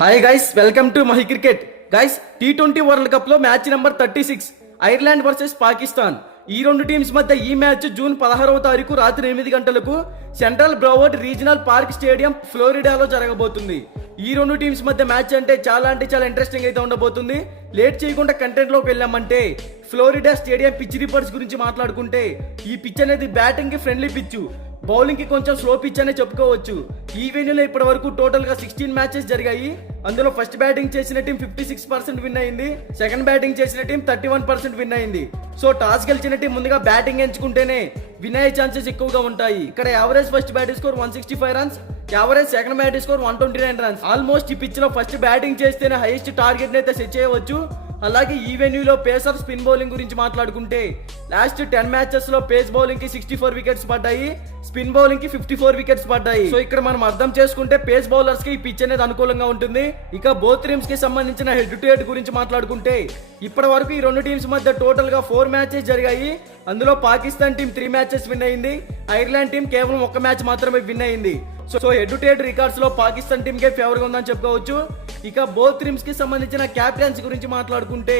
Hi guys, welcome to Mahi cricket. Guys, T20 world cup లో match number 36 Ireland versus Pakistan. ఈ రెండు teams మధ్య ఈ మ్యాచ్ జూన్ 16వ తారీఖు రాత్రి 8 గంటలకు సెంట్రల్ బ్రౌవర్డ్ రీజనల్ పార్క్ స్టేడియం ఫ్లోరిడాలో జరగబోతుంది. ఈ రెండు టీమ్స్ మధ్య మ్యాచ్ అంటే చాలా ఇంట్రెస్టింగ్ అయితే ఉండబోతుంది. లేట్ చేయకుండా కంటెంట్ లోకి వెళ్ళామంటే ఫ్లోరిడా స్టేడియం పిచ్ రిపోర్ట్స్ గురించి మాట్లాడుకుంటే ఈ పిచ్ అనేది బ్యాటింగ్ కి ఫ్రెండ్లీ పిచ్, బౌలింగ్ కి కొంచెం స్లో పిచ్ అనే చెప్పుకోవచ్చు. ఈ వెన్యూలో ఇప్పటి వరకు టోటల్ గా 16 మ్యాచెస్ జరిగాయి. అందులో ఫస్ట్ బ్యాటింగ్ చేసిన టీం 56% విన్ అయింది, సెకండ్ బ్యాటింగ్ చేసిన టీం 31% విన్ అయింది. సో టాస్ గెలిచిన టీం ముందుగా బ్యాటింగ్ ఎంచుకుంటేనే విన్ అయ్యే ఛాన్సెస్ ఎక్కువగా ఉంటాయి. ఇక్కడ average first batting score 165 runs, average second batting score 129 runs. Almost ఈ పిచ్ లో ఫస్ట్ బ్యాటింగ్ చేస్తేనే హైయెస్ట్ టార్గెట్ అయితే సెట్ చేయవచ్చు. అలాగే ఈ వెన్యూలో పేసర్ స్పిన్ బౌలింగ్ గురించి మాట్లాడుకుంటే లాస్ట్ 10 మ్యాచెస్ లో పేస్ బౌలింగ్ కి 64 వికెట్స్ పడ్డాయి, స్పిన్ బౌలింగ్ కి 54 వికెట్స్ పడ్డాయి. సో ఇక్కడ మనం అర్థం చేసుకుంటే పేస్ బౌలర్స్ కి ఈ పిచ్ అనేది అనుకూలంగా ఉంటుంది. ఇక బోత్ టీమ్స్ కి సంబంధించిన హెడ్ టు హెడ్ గురించి మాట్లాడుకుంటే ఇప్పటి వరకు ఈ రెండు టీమ్స్ మధ్య టోటల్ గా 4 మ్యాచెస్ జరిగాయి. అందులో పాకిస్తాన్ టీం 3 మ్యాచెస్ విన్ అయింది, ఐర్లాండ్ టీం కేవలం 1 మ్యాచ్ మాత్రమే విన్ అయింది. So head to head records లో పాకిస్తాన్ టీం కే ఫేవర్ గా ఉందని చెప్పుకోవచ్చు. ఇక బోత్ టీమ్స్ కి సంబంధించిన క్యాప్టెన్స్ గురించి మాట్లాడుకుంటే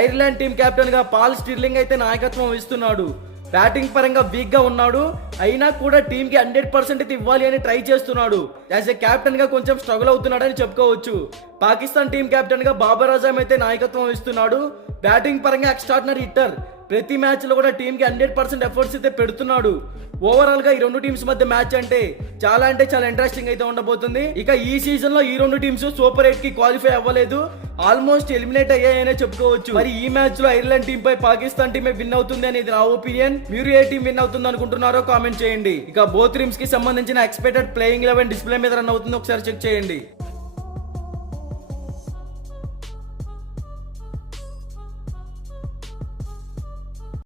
ఐర్లాండ్ టీం కెప్టెన్ గా పాల్ స్టిర్లింగ్ అయితే నాయకత్వం వహిస్తున్నాడు. బ్యాటింగ్ పరంగా వీక్ గా ఉన్నాడు, అయినా కూడా టీం కి 100% అయితే ఇవ్వాలి అని ట్రై చేస్తున్నాడు. యాజ్ ఎ కెప్టెన్ గా కొంచెం స్ట్రగుల్ అవుతున్నాడని చెప్పుకోవచ్చు. పాకిస్తాన్ టీం కెప్టెన్ గా బాబర్ అజమ్ అయితే నాయకత్వం వహిస్తున్నాడు. బ్యాటింగ్ పరంగా ఎక్స్ట్రాడినరీ హిట్టర్, ప్రతి మ్యాచ్ లో కూడా టీం కి 100% ఎఫర్ట్స్ అయితే పెడుతున్నాడు. ఓవరాల్ గా ఈ రెండు టీమ్స్ మధ్య మ్యాచ్ అంటే చాలా ఇంట్రెస్టింగ్ అయితే ఉండబోతుంది. ఇక ఈ సీజన్ లో ఈ రెండు టీమ్స్ సూపర్ 8 కి క్వాలిఫై అవ్వలేదు, ఆల్మోస్ట్ ఎలిమినేట్ అయ్యాయనే చెప్పుకోవచ్చు. మరి ఈ మ్యాచ్ లో ఐర్లాండ్ టీం పై పాకిస్తాన్ టీమే విన్ అవుతుంది అనేది నా ఒపీనియన్. మీరు ఏ టీం విన్ అవుతుంది అనుకుంటున్నారో కామెంట్ చేయండి. ఇక బోత్ టీమ్స్ కి సంబంధించిన ఎక్స్పెక్టెడ్ ప్లేయింగ్ 11 డిస్ప్లే మీద రన్ అవుతుంది, ఒకసారి చెక్ చేయండి.